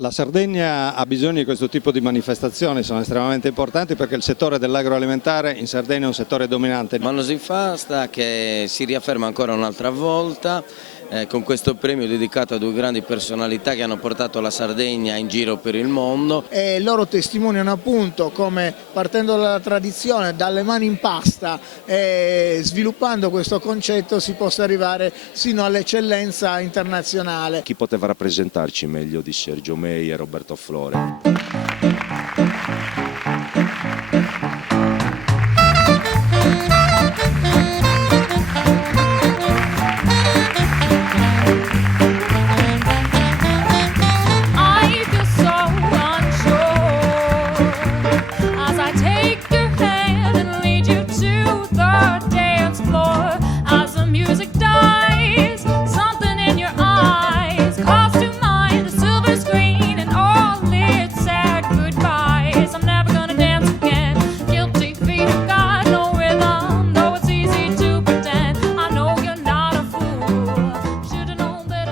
La Sardegna ha bisogno di questo tipo di manifestazioni, sono estremamente importanti perché il settore dell'agroalimentare in Sardegna è un settore dominante. Manos in Fasta che si riafferma ancora un'altra volta con questo premio dedicato a due grandi personalità che hanno portato la Sardegna in giro per il mondo. E loro testimoniano appunto come partendo dalla tradizione, dalle mani in pasta e sviluppando questo concetto si possa arrivare sino all'eccellenza internazionale. Chi poteva rappresentarci meglio di Sergio Mei e Roberto Flore?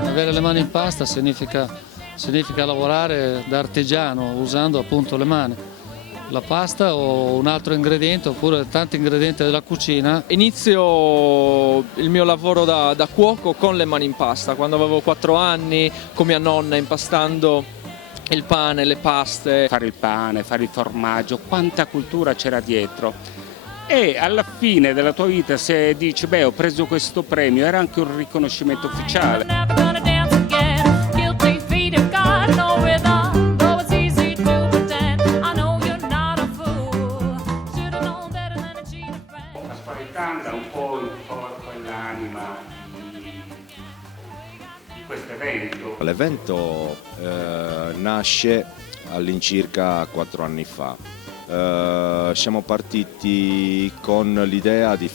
Avere le mani in pasta significa lavorare da artigiano usando appunto le mani. La pasta o un altro ingrediente oppure tanti ingredienti della cucina. Inizio il mio lavoro da cuoco con le mani in pasta, quando avevo 4 anni con mia nonna impastando il pane, le paste. Fare il pane, fare il formaggio, quanta cultura c'era dietro. E alla fine della tua vita se dici beh ho preso questo premio era anche un riconoscimento ufficiale. Spaventando un po' il corpo e l'anima di questo evento. L'evento nasce all'incirca 4 anni fa. Siamo partiti con l'idea di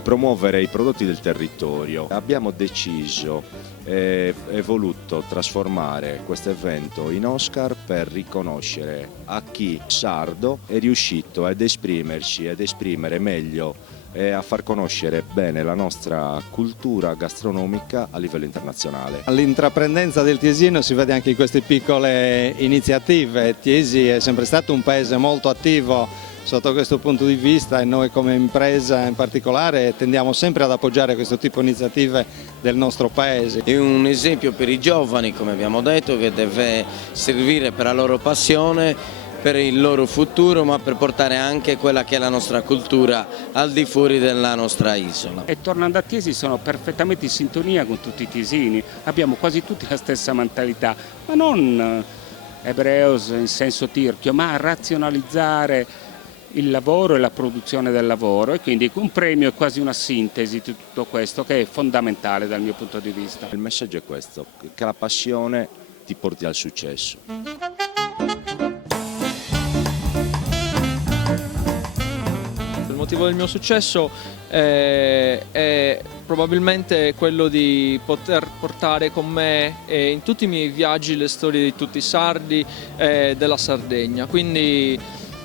promuovere i prodotti del territorio. Abbiamo deciso e voluto trasformare questo evento in Oscar per riconoscere a chi sardo è riuscito ad esprimerci, ad esprimere meglio e a far conoscere bene la nostra cultura gastronomica a livello internazionale. L'intraprendenza del Tiesino si vede anche in queste piccole iniziative. Tiesi è sempre stato un paese molto attivo sotto questo punto di vista e noi come impresa in particolare tendiamo sempre ad appoggiare questo tipo di iniziative del nostro paese. È un esempio per i giovani, come abbiamo detto, che deve servire per la loro passione, per il loro futuro, ma per portare anche quella che è la nostra cultura al di fuori della nostra isola. E tornando a Tiesi sono perfettamente in sintonia con tutti i tiesini, abbiamo quasi tutti la stessa mentalità, ma non ebreos in senso tirchio, ma a razionalizzare il lavoro e la produzione del lavoro e quindi un premio è quasi una sintesi di tutto questo che è fondamentale dal mio punto di vista. Il messaggio è questo, che la passione ti porti al successo. Il motivo del mio successo è probabilmente quello di poter portare con me in tutti i miei viaggi le storie di tutti i sardi della Sardegna, quindi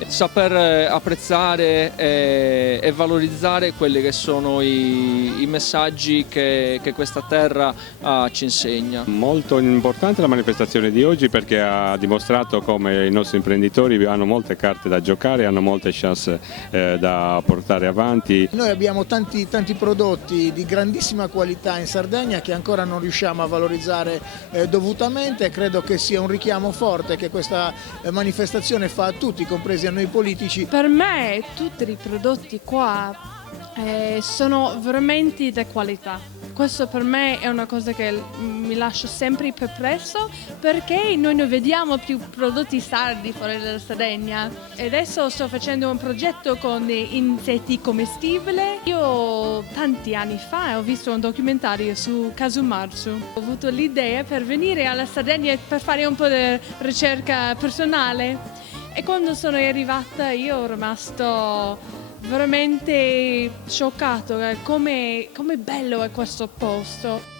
saper apprezzare e valorizzare quelli che sono i messaggi che questa terra ci insegna. Molto importante la manifestazione di oggi perché ha dimostrato come i nostri imprenditori hanno molte carte da giocare, hanno molte chance da portare avanti. Noi abbiamo tanti prodotti di grandissima qualità in Sardegna che ancora non riusciamo a valorizzare dovutamente e credo che sia un richiamo forte che questa manifestazione fa a tutti, compresi a noi politici. Per me tutti i prodotti qua sono veramente di qualità. Questo per me è una cosa che mi lascia sempre perplesso perché noi non vediamo più prodotti sardi fuori dalla Sardegna. E adesso sto facendo un progetto con insetti commestibili. Io tanti anni fa ho visto un documentario su Casumarzu. Ho avuto l'idea per venire alla Sardegna per fare un po' di ricerca personale. E quando sono arrivata io ero rimasto veramente scioccato come bello è questo posto.